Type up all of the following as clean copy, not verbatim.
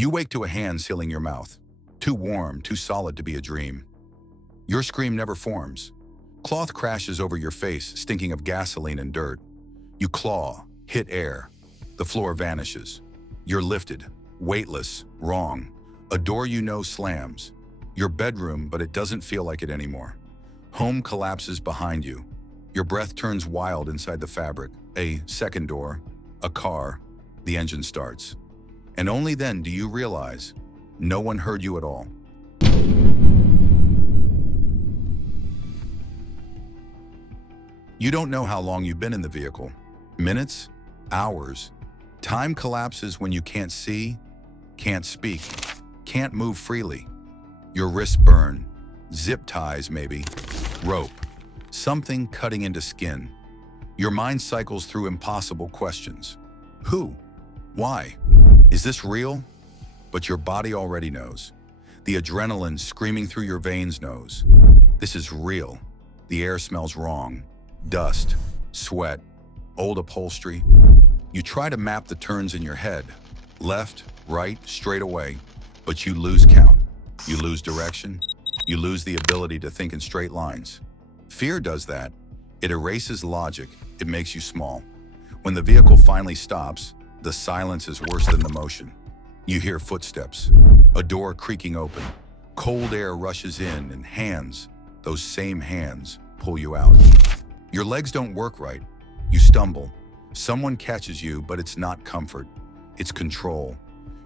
You wake to a hand sealing your mouth. Too warm, too solid to be a dream. Your scream never forms. Cloth crashes over your face, stinking of gasoline and dirt. You claw, hit air. The floor vanishes. You're lifted, weightless, wrong. A door you know slams. Your bedroom, but it doesn't feel like it anymore. Home collapses behind you. Your breath turns wild inside the fabric. A second door, a car, the engine starts. And only then do you realize no one heard you at all. You don't know how long you've been in the vehicle. Minutes? Hours? Time collapses when you can't see, can't speak, can't move freely. Your wrists burn. Zip ties, maybe. Rope. Something cutting into skin. Your mind cycles through impossible questions. Who? Why? Is this real? But your body already knows. The adrenaline screaming through your veins knows. This is real. The air smells wrong. Dust, sweat, old upholstery. You try to map the turns in your head. Left, right, straight away. But you lose count. You lose direction. You lose the ability to think in straight lines. Fear does that. It erases logic. It makes you small. When the vehicle finally stops, the silence is worse than the motion. You hear footsteps, a door creaking open. Cold air rushes in and hands, those same hands, pull you out. Your legs don't work right. You stumble. Someone catches you, but it's not comfort. It's control.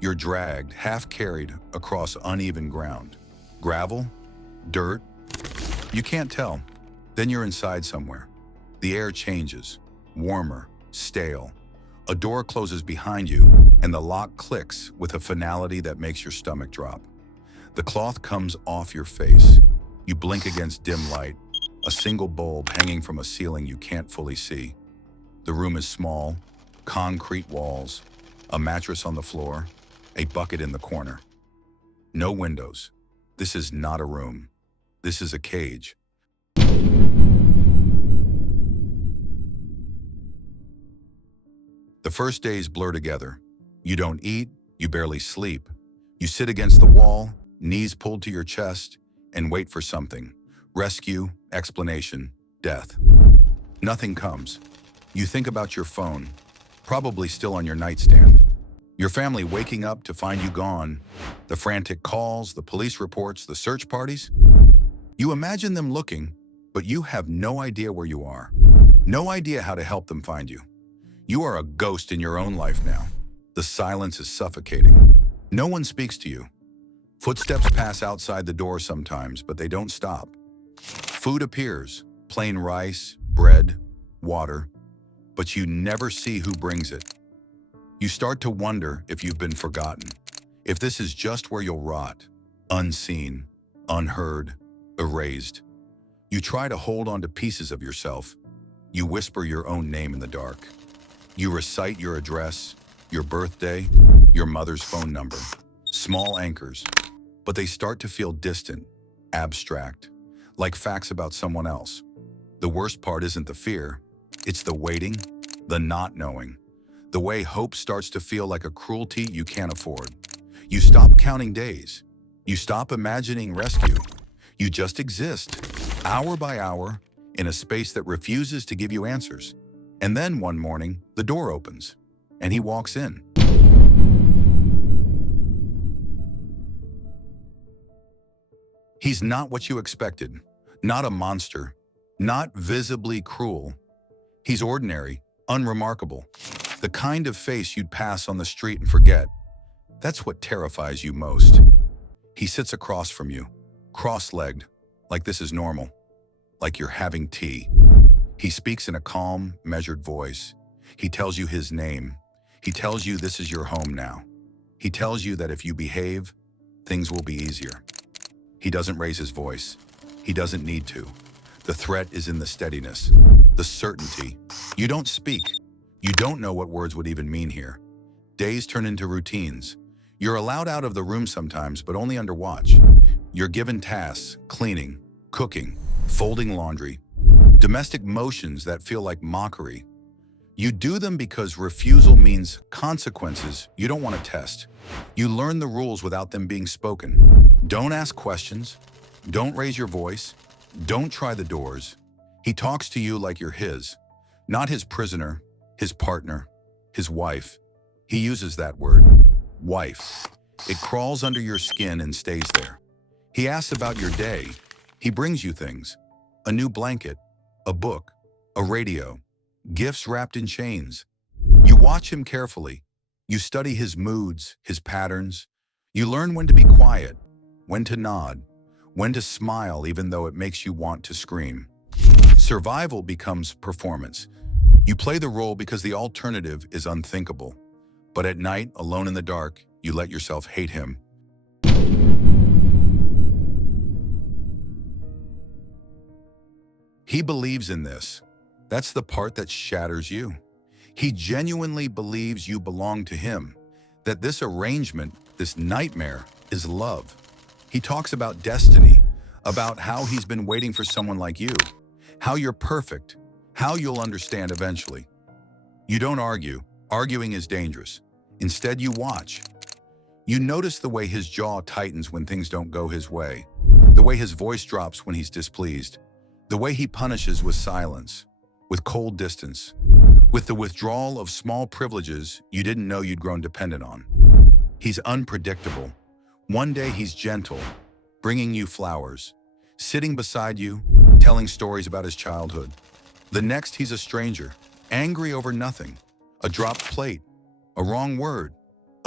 You're dragged, half carried, across uneven ground. Gravel? Dirt? You can't tell. Then you're inside somewhere. The air changes, warmer, stale. A door closes behind you, and the lock clicks with a finality that makes your stomach drop. The cloth comes off your face. You blink against dim light, a single bulb hanging from a ceiling you can't fully see. The room is small, concrete walls, a mattress on the floor, a bucket in the corner. No windows. This is not a room. This is a cage. The first days blur together. You don't eat, you barely sleep. You sit against the wall, knees pulled to your chest, and wait for something. Rescue, explanation, death. Nothing comes. You think about your phone, probably still on your nightstand. Your family waking up to find you gone. The frantic calls, the police reports, the search parties. You imagine them looking, but you have no idea where you are. No idea how to help them find you. You are a ghost in your own life now. The silence is suffocating. No one speaks to you. Footsteps pass outside the door sometimes, but they don't stop. Food appears, plain rice, bread, water, but you never see who brings it. You start to wonder if you've been forgotten, if this is just where you'll rot, unseen, unheard, erased. You try to hold on to pieces of yourself. You whisper your own name in the dark. You recite your address, your birthday, your mother's phone number. Small anchors, but they start to feel distant, abstract, like facts about someone else. The worst part isn't the fear, it's the waiting, the not knowing. The way hope starts to feel like a cruelty you can't afford. You stop counting days. You stop imagining rescue. You just exist, hour by hour, in a space that refuses to give you answers. And then one morning, the door opens, and he walks in. He's not what you expected, not a monster, not visibly cruel. He's ordinary, unremarkable, the kind of face you'd pass on the street and forget. That's what terrifies you most. He sits across from you, cross-legged, like this is normal, like you're having tea. He speaks in a calm, measured voice. He tells you his name. He tells you this is your home now. He tells you that if you behave, things will be easier. He doesn't raise his voice. He doesn't need to. The threat is in the steadiness, the certainty. You don't speak. You don't know what words would even mean here. Days turn into routines. You're allowed out of the room sometimes, but only under watch. You're given tasks, cleaning, cooking, folding laundry, domestic motions that feel like mockery. You do them because refusal means consequences you don't want to test. You learn the rules without them being spoken. Don't ask questions. Don't raise your voice. Don't try the doors. He talks to you like you're his, not his prisoner, his partner, his wife. He uses that word, wife. It crawls under your skin and stays there. He asks about your day. He brings you things, a new blanket, a book, a radio, gifts wrapped in chains. You watch him carefully. You study his moods, his patterns. You learn when to be quiet, when to nod, when to smile even though it makes you want to scream. Survival becomes performance. You play the role because the alternative is unthinkable. But at night, alone in the dark, you let yourself hate him. He believes in this. That's the part that shatters you. He genuinely believes you belong to him, that this arrangement, this nightmare, is love. He talks about destiny, about how he's been waiting for someone like you, how you're perfect, how you'll understand eventually. You don't argue. Arguing is dangerous. Instead, you watch. You notice the way his jaw tightens when things don't go his way, the way his voice drops when he's displeased, the way he punishes with silence, with cold distance, with the withdrawal of small privileges you didn't know you'd grown dependent on. He's unpredictable. One day he's gentle, bringing you flowers, sitting beside you, telling stories about his childhood. The next he's a stranger, angry over nothing, a dropped plate, a wrong word,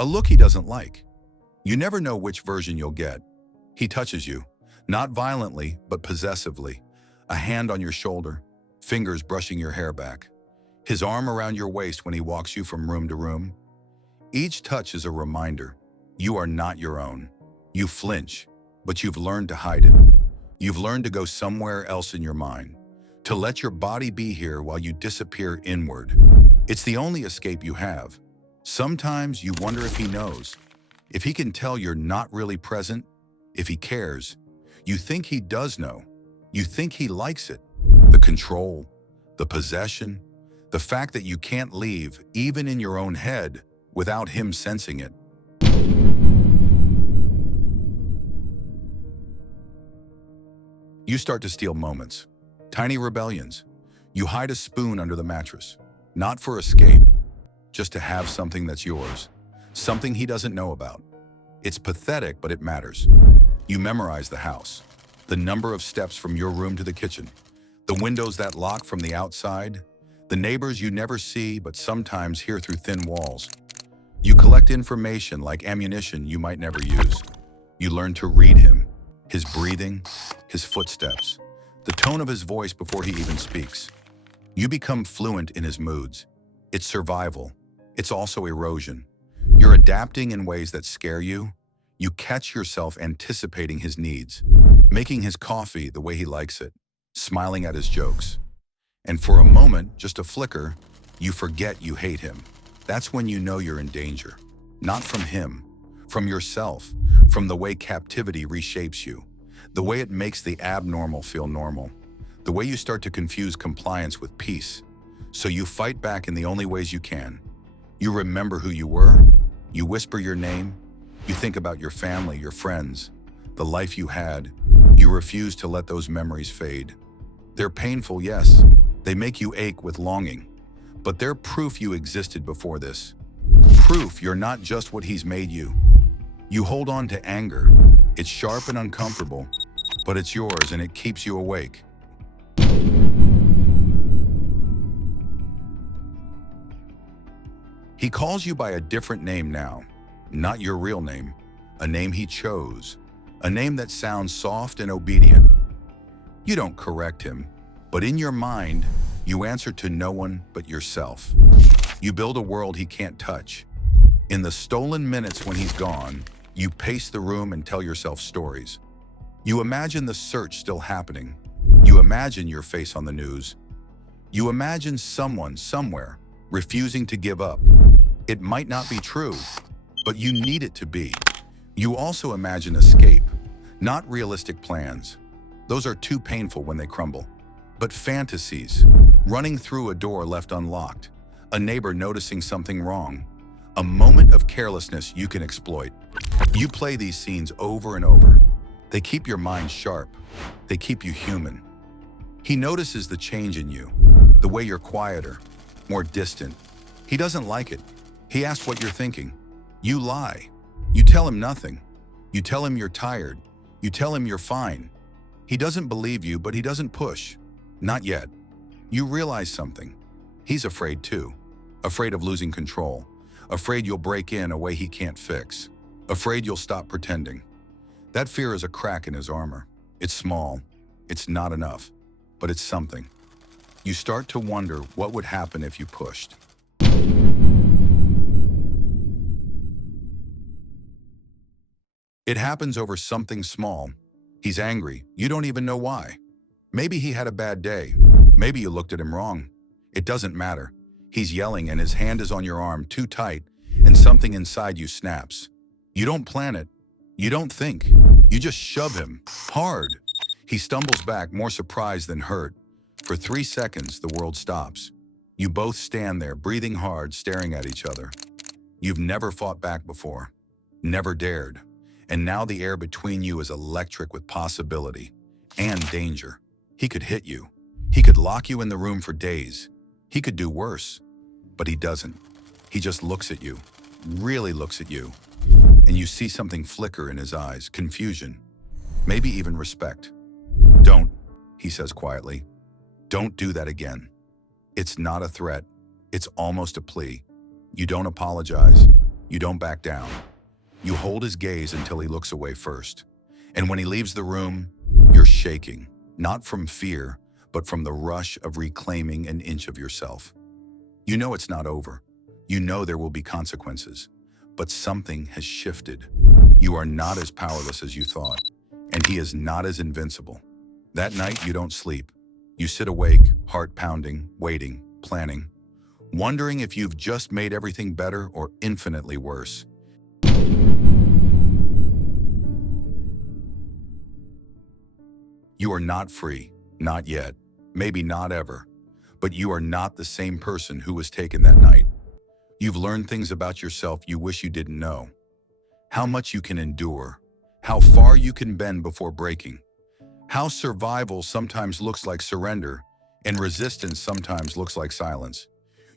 a look he doesn't like. You never know which version you'll get. He touches you, not violently, but possessively. A hand on your shoulder, fingers brushing your hair back, his arm around your waist when he walks you from room to room. Each touch is a reminder, you are not your own. You flinch, but you've learned to hide it. You've learned to go somewhere else in your mind, to let your body be here while you disappear inward. It's the only escape you have. Sometimes you wonder if he knows, if he can tell you're not really present, if he cares. You think he does know. You think he likes it. The control, the possession, the fact that you can't leave, even in your own head, without him sensing it. You start to steal moments, tiny rebellions. You hide a spoon under the mattress, not for escape, just to have something that's yours, something he doesn't know about. It's pathetic, but it matters. You memorize the house, the number of steps from your room to the kitchen, the windows that lock from the outside, the neighbors you never see but sometimes hear through thin walls. You collect information like ammunition you might never use. You learn to read him, his breathing, his footsteps, the tone of his voice before he even speaks. You become fluent in his moods. It's survival. It's also erosion. You're adapting in ways that scare you. You catch yourself anticipating his needs, making his coffee the way he likes it, smiling at his jokes. And for a moment, just a flicker, you forget you hate him. That's when you know you're in danger. Not from him, from yourself, from the way captivity reshapes you, the way it makes the abnormal feel normal, the way you start to confuse compliance with peace. So you fight back in the only ways you can. You remember who you were, you whisper your name, you think about your family, your friends, the life you had. You refuse to let those memories fade. They're painful, yes. They make you ache with longing. But they're proof you existed before this. Proof you're not just what he's made you. You hold on to anger. It's sharp and uncomfortable, but it's yours and it keeps you awake. He calls you by a different name now, not your real name, a name he chose, a name that sounds soft and obedient. You don't correct him, but in your mind, you answer to no one but yourself. You build a world he can't touch. In the stolen minutes when he's gone, you pace the room and tell yourself stories. You imagine the search still happening. You imagine your face on the news. You imagine someone, somewhere, refusing to give up. It might not be true, but you need it to be. You also imagine escape, not realistic plans. Those are too painful when they crumble. But fantasies, running through a door left unlocked, a neighbor noticing something wrong, a moment of carelessness you can exploit. You play these scenes over and over. They keep your mind sharp. They keep you human. He notices the change in you, the way you're quieter, more distant. He doesn't like it. He asks what you're thinking. You lie. You tell him nothing. You tell him you're tired. You tell him you're fine. He doesn't believe you, but he doesn't push. Not yet. You realize something. He's afraid too. Afraid of losing control. Afraid you'll break in a way he can't fix. Afraid you'll stop pretending. That fear is a crack in his armor. It's small. It's not enough. But it's something. You start to wonder what would happen if you pushed. It happens over something small. He's angry. You don't even know why. Maybe he had a bad day. Maybe you looked at him wrong. It doesn't matter. He's yelling and his hand is on your arm too tight, and something inside you snaps. You don't plan it. You don't think. You just shove him. Hard. He stumbles back, more surprised than hurt. For 3 seconds, the world stops. You both stand there, breathing hard, staring at each other. You've never fought back before. Never dared. And now the air between you is electric with possibility and danger. He could hit you. He could lock you in the room for days. He could do worse. But he doesn't. He just looks at you, really looks at you. And you see something flicker in his eyes, confusion, maybe even respect. Don't, he says quietly. Don't do that again. It's not a threat. It's almost a plea. You don't apologize. You don't back down. You hold his gaze until he looks away first. And when he leaves the room, you're shaking, not from fear, but from the rush of reclaiming an inch of yourself. You know it's not over. You know there will be consequences. But something has shifted. You are not as powerless as you thought, and he is not as invincible. That night, you don't sleep. You sit awake, heart pounding, waiting, planning, wondering if you've just made everything better or infinitely worse. You are not free, not yet, maybe not ever, but you are not the same person who was taken that night. You've learned things about yourself you wish you didn't know. How much you can endure, how far you can bend before breaking, how survival sometimes looks like surrender and resistance sometimes looks like silence.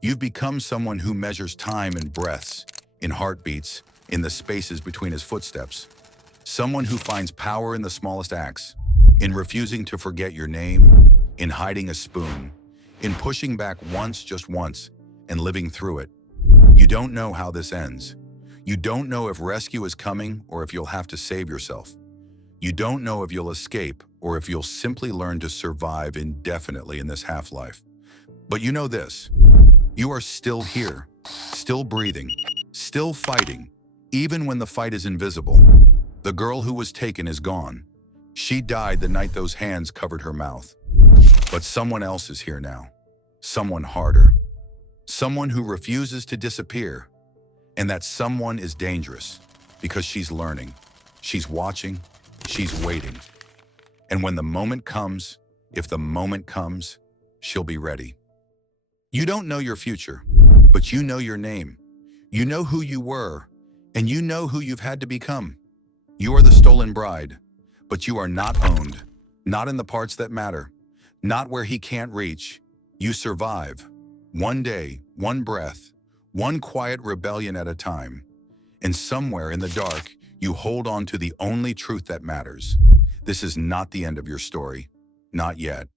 You've become someone who measures time in breaths, in heartbeats, in the spaces between his footsteps. Someone who finds power in the smallest acts, in refusing to forget your name, in hiding a spoon, in pushing back once, just once, and living through it. You don't know how this ends. You don't know if rescue is coming or if you'll have to save yourself. You don't know if you'll escape or if you'll simply learn to survive indefinitely in this half-life. But you know this, you are still here, still breathing, still fighting, even when the fight is invisible. The girl who was taken is gone. She died the night those hands covered her mouth. But someone else is here now. Someone harder. Someone who refuses to disappear. And that someone is dangerous because she's learning. She's watching. She's waiting. And when the moment comes, if the moment comes, she'll be ready. You don't know your future, but you know your name. You know who you were, and you know who you've had to become. You are the stolen bride, but you are not owned, not in the parts that matter, not where he can't reach. You survive. One day, one breath, one quiet rebellion at a time. And somewhere in the dark, you hold on to the only truth that matters. This is not the end of your story. Not yet.